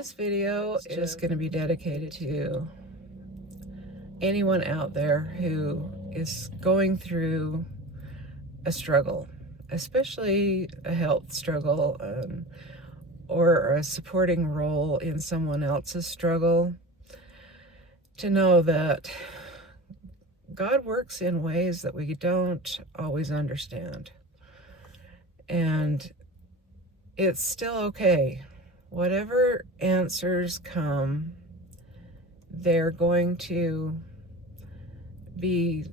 This video is just going to be dedicated to anyone out there who is going through a struggle, especially a health struggle, or a supporting role in someone else's struggle, to know that God works in ways that we don't always understand. And it's still okay. Whatever answers come, they're going to be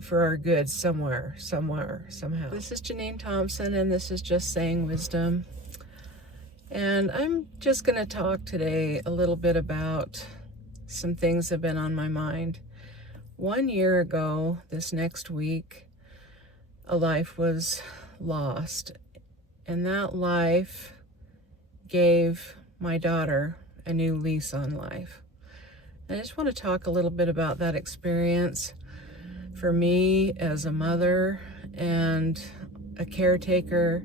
for our good somewhere, somehow. This is Janine Thompson, and this is Just Saying Wisdom. And I'm just going to talk today a little bit about some things that have been on my mind. 1 year ago, this next week, a life was lost. And that life gave my daughter a new lease on life. And I just want to talk a little bit about that experience for me as a mother and a caretaker,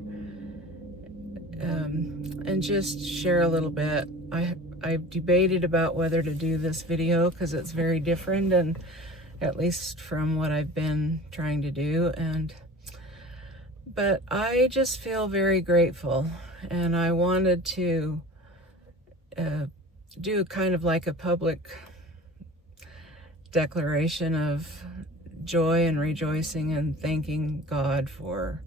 and just share a little bit. I've debated about whether to do this video because it's very different, and at least from what I've been trying to do, but I just feel very grateful, and I wanted to do kind of like a public declaration of joy and rejoicing and thanking God for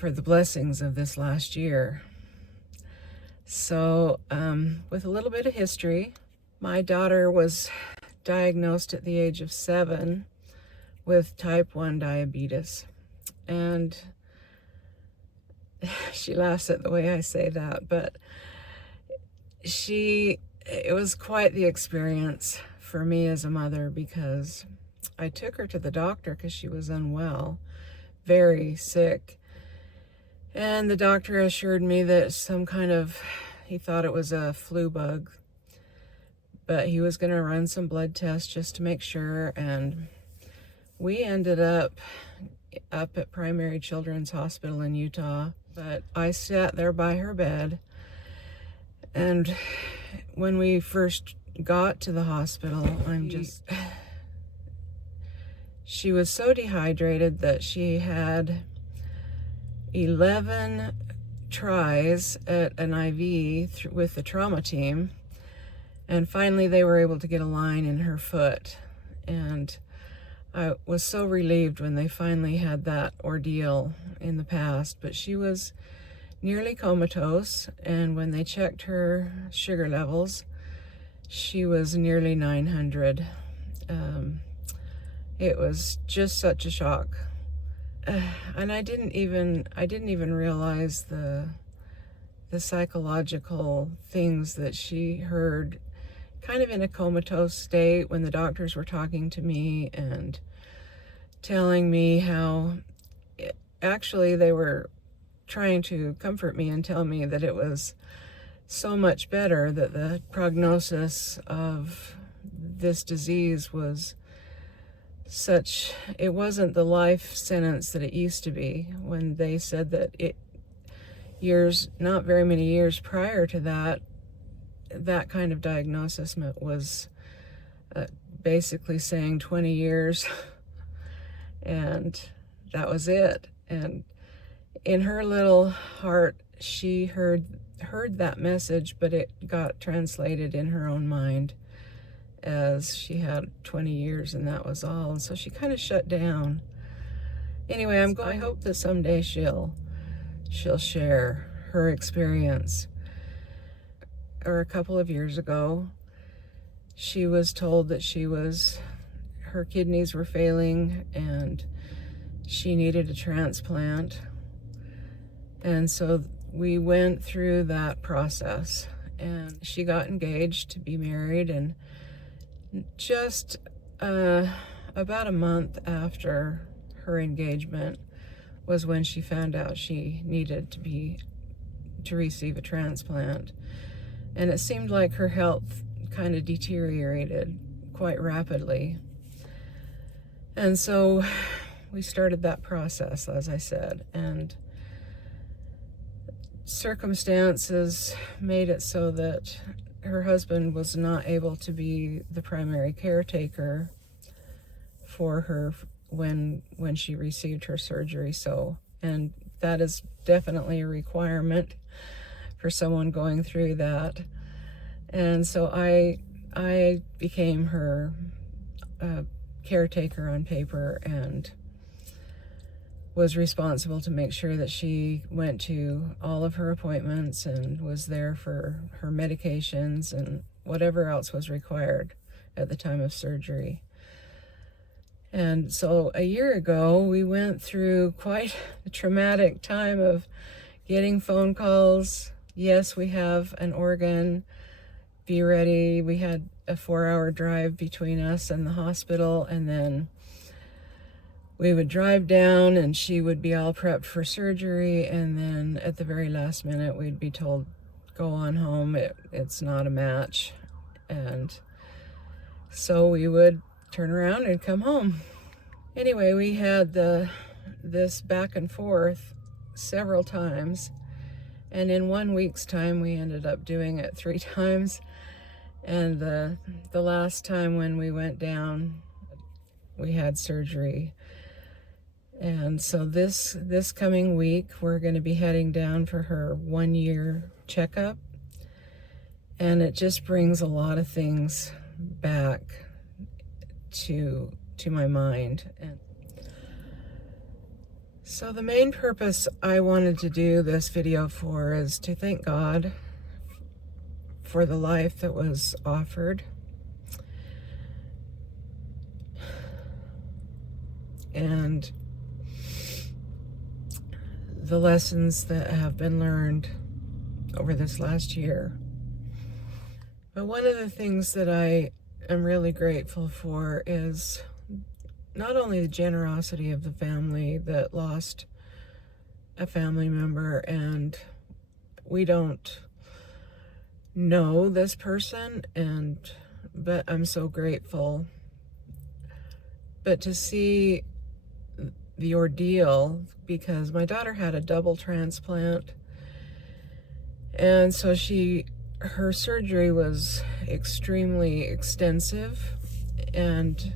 the blessings of this last year. So, with a little bit of history, my daughter was diagnosed at the age of 7 with type 1 diabetes. And she laughs at the way I say that, but it was quite the experience for me as a mother, because I took her to the doctor because she was unwell, very sick. And the doctor assured me that he thought it was a flu bug, but he was going to run some blood tests just to make sure. And we ended up at Primary Children's Hospital in Utah, but I sat there by her bed. And when we first got to the hospital, she was so dehydrated that she had 11 tries at an IV with the trauma team, and finally they were able to get a line in her foot. And I was so relieved when they finally had that ordeal in the past, but she was nearly comatose, and when they checked her sugar levels, she was nearly 900. It was just such a shock. And I didn't even realize the psychological things that she heard, kind of in a comatose state, when the doctors were talking to me and telling me how actually they were trying to comfort me and tell me that it was so much better, that the prognosis of this disease was such, it wasn't the life sentence that it used to be, when they said that not very many years prior to that kind of diagnosis was basically saying 20 years, and that was it. And in her little heart, she heard that message, but it got translated in her own mind as she had 20 years, and that was all. And so she kind of shut down. Anyway, I hope that someday she'll share her experience. Or a couple of years ago, she was told that her kidneys were failing and she needed a transplant. And so we went through that process, and she got engaged to be married, and just about a month after her engagement was when she found out she needed to receive a transplant. And it seemed like her health kind of deteriorated quite rapidly. And so we started that process, as I said, and circumstances made it so that her husband was not able to be the primary caretaker for her when she received her surgery. And that is definitely a requirement for someone going through that. And so I became her caretaker on paper and was responsible to make sure that she went to all of her appointments and was there for her medications and whatever else was required at the time of surgery. And so a year ago, we went through quite a traumatic time of getting phone calls. Yes, we have an organ. Be ready. We had a 4-hour drive between us and the hospital, and then we would drive down and she would be all prepped for surgery, and then at the very last minute we'd be told, go on home, it's not a match. And so we would turn around and come home. Anyway, we had this back and forth several times, and in 1 week's time we ended up doing it 3 times. And the last time when we went down, we had surgery. And so this coming week, we're going to be heading down for her 1-year checkup. And it just brings a lot of things back to my mind. And so the main purpose I wanted to do this video for is to thank God for the life that was offered, and the lessons that have been learned over this last year. But one of the things that I am really grateful for is not only the generosity of the family that lost a family member, and we don't know this person, but I'm so grateful. But to see the ordeal, because my daughter had a double transplant, and so her surgery was extremely extensive, and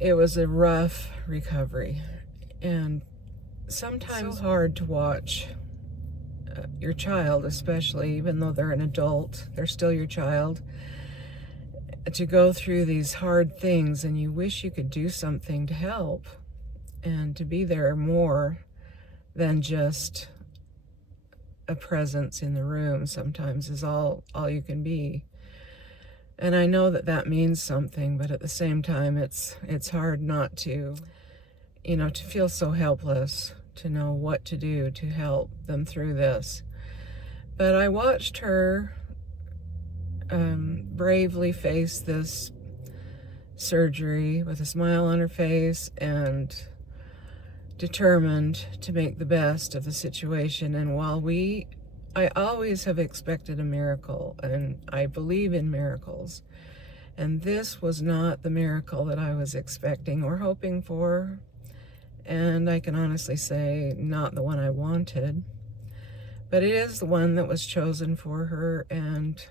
it was a rough recovery, and sometimes so hard to watch your child, especially, even though they're an adult, they're still your child, to go through these hard things, and you wish you could do something to help and to be there more than just a presence in the room. Sometimes is all you can be. And I know that means something, but at the same time, it's hard not to, to feel so helpless, to know what to do to help them through this. But I watched her bravely face this surgery with a smile on her face and determined to make the best of the situation. And while I always have expected a miracle, and I believe in miracles, and this was not the miracle that I was expecting or hoping for. And I can honestly say, not the one I wanted, but it is the one that was chosen for her, and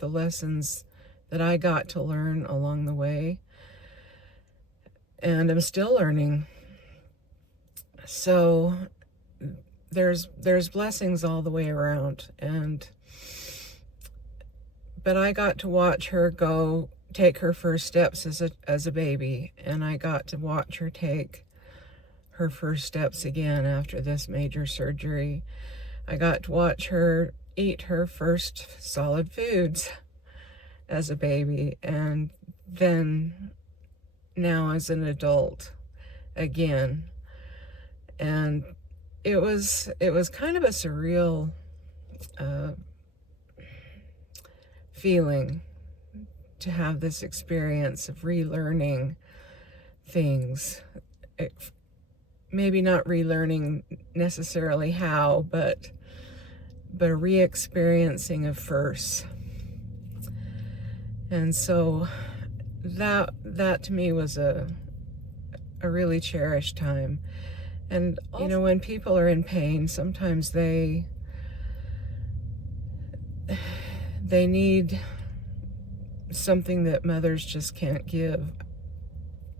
the lessons that I got to learn along the way, and I'm still learning. So there's blessings all the way around, but I got to watch her take her first steps as a baby, and I got to watch her take her first steps again after this major surgery. I got to watch her eat her first solid foods as a baby, and then now as an adult again. And it was kind of a surreal feeling to have this experience of relearning things. Maybe not relearning necessarily how, but a re-experiencing of firsts. And so that to me was a really cherished time. And, you know, when people are in pain, sometimes they need something that mothers just can't give.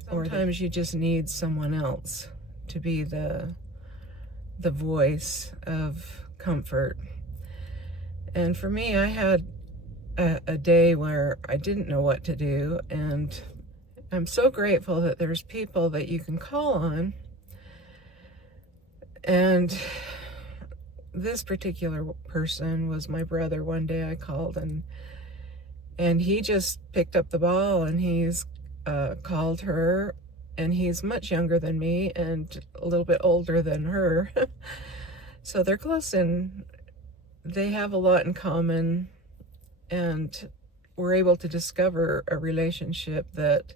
Sometimes you just need someone else to be the voice of comfort. And for me, I had a day where I didn't know what to do, and I'm so grateful that there's people that you can call on. And this particular person was my brother. One day I called, and he just picked up the ball, and he's called her, and he's much younger than me and a little bit older than her. So they're close, and they have a lot in common, and we're able to discover a relationship that,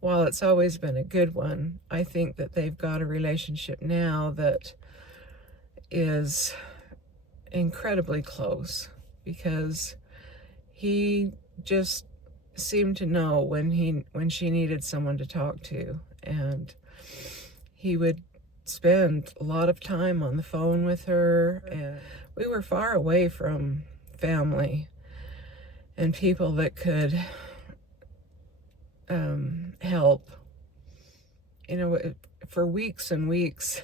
while it's always been a good one, I think that they've got a relationship now that is incredibly close, because he just seemed to know when she needed someone to talk to, and he would spend a lot of time on the phone with her. And we were far away from family and people that could help, you know, for weeks and weeks.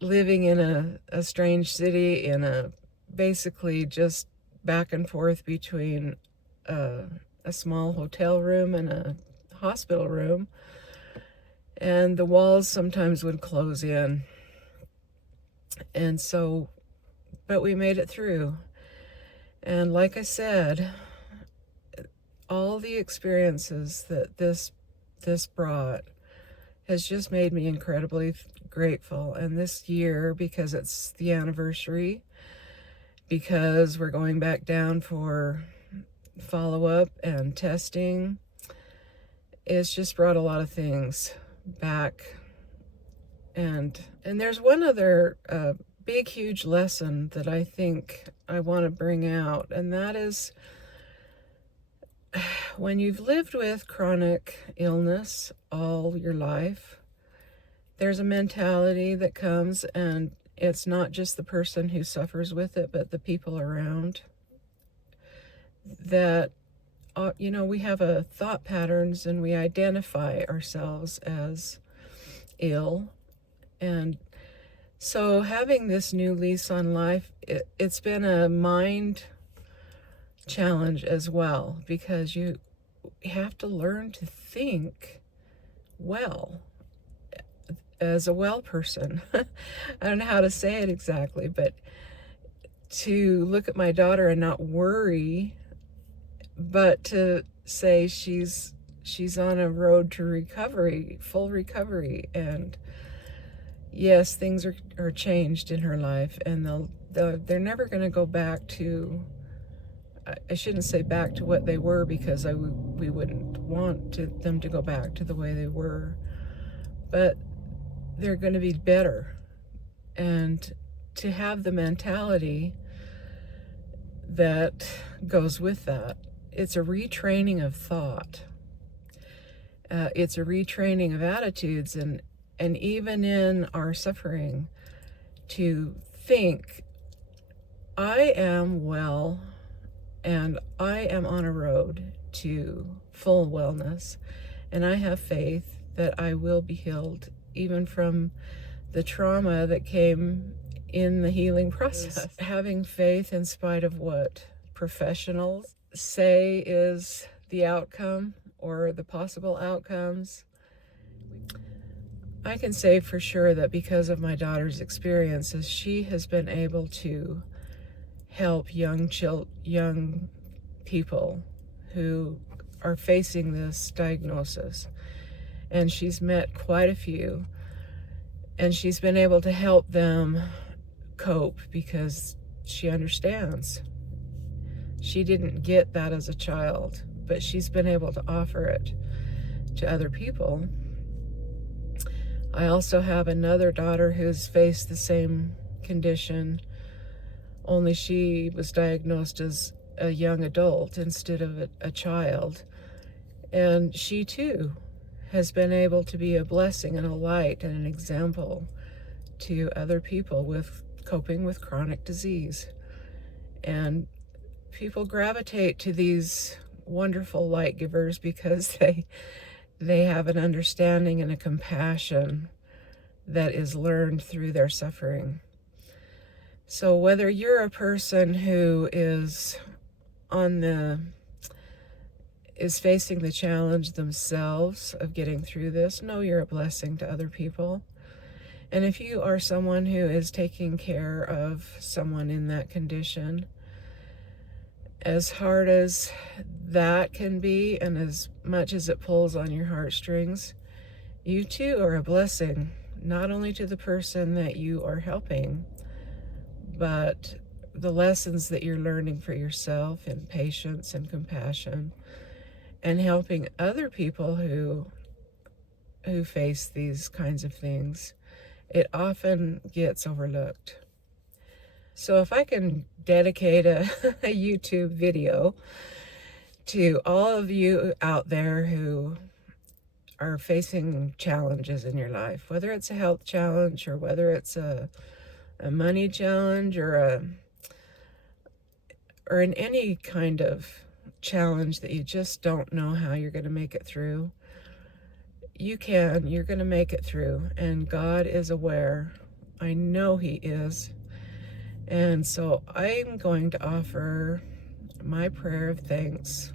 Living in a strange city, in a basically just back and forth between a small hotel room and a hospital room, and the walls sometimes would close in. And so, but we made it through. And like I said, all the experiences that this brought has just made me incredibly grateful. And this year, because it's the anniversary, because we're going back down for follow-up and testing, it's just brought a lot of things back. And there's one other big, huge lesson that I think I want to bring out, and that is, when you've lived with chronic illness all your life, there's a mentality that comes, and it's not just the person who suffers with it, but the people around. That, you know, we have a thought patterns, and we identify ourselves as ill. And so having this new lease on life, it's been a mind challenge as well, because you have to learn to think well, as a well person. I don't know how to say it exactly, but to look at my daughter and not worry, but to say she's on a road to recovery, full recovery. And yes, things are changed in her life, and they're never going to go back to, I shouldn't say back to what they were, because we wouldn't want them to go back to the way they were, but they're going to be better. And to have the mentality that goes with that, it's a retraining of thought. It's a retraining of attitudes, and even in our suffering, to think, I am well, and I am on a road to full wellness, and I have faith that I will be healed, even from the trauma that came in the healing process. Having faith in spite of what professionals say is the outcome or the possible outcomes. I can say for sure that because of my daughter's experiences, she has been able to help young people who are facing this diagnosis. And she's met quite a few, and she's been able to help them cope, because she understands. She didn't get that as a child, but she's been able to offer it to other people. I also have another daughter who's faced the same condition, only she was diagnosed as a young adult instead of a child. And she too has been able to be a blessing and a light and an example to other people with coping with chronic disease. And people gravitate to these wonderful light givers because they have an understanding and a compassion that is learned through their suffering. So whether you're a person who is facing the challenge themselves of getting through this, know you're a blessing to other people. And if you are someone who is taking care of someone in that condition, as hard as that can be, and as much as it pulls on your heartstrings, you too are a blessing, not only to the person that you are helping, but the lessons that you're learning for yourself in patience and compassion, and helping other people who face these kinds of things. It often gets overlooked. So if I can dedicate a YouTube video to all of you out there who are facing challenges in your life, whether it's a health challenge or whether it's a money challenge or in any kind of challenge that you just don't know how you're going to make it through, you're going to make it through, and God is aware. I know He is. And so I'm going to offer my prayer of thanks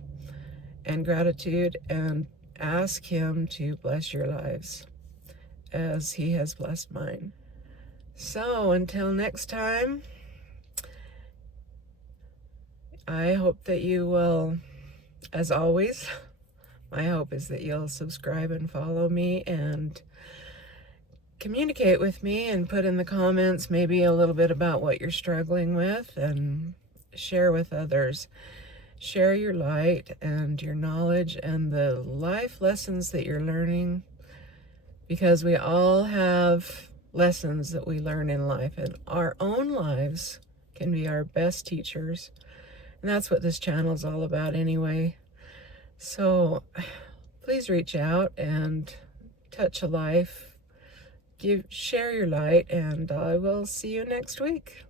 and gratitude and ask Him to bless your lives as He has blessed mine. So until next time, I hope that you will, as always, my hope is that you'll subscribe and follow me and communicate with me and put in the comments maybe a little bit about what you're struggling with, and share with others. Share your light and your knowledge and the life lessons that you're learning, because we all have lessons that we learn in life, and our own lives can be our best teachers. And that's what this channel is all about anyway. So please reach out and touch a life. Share your light, and I will see you next week.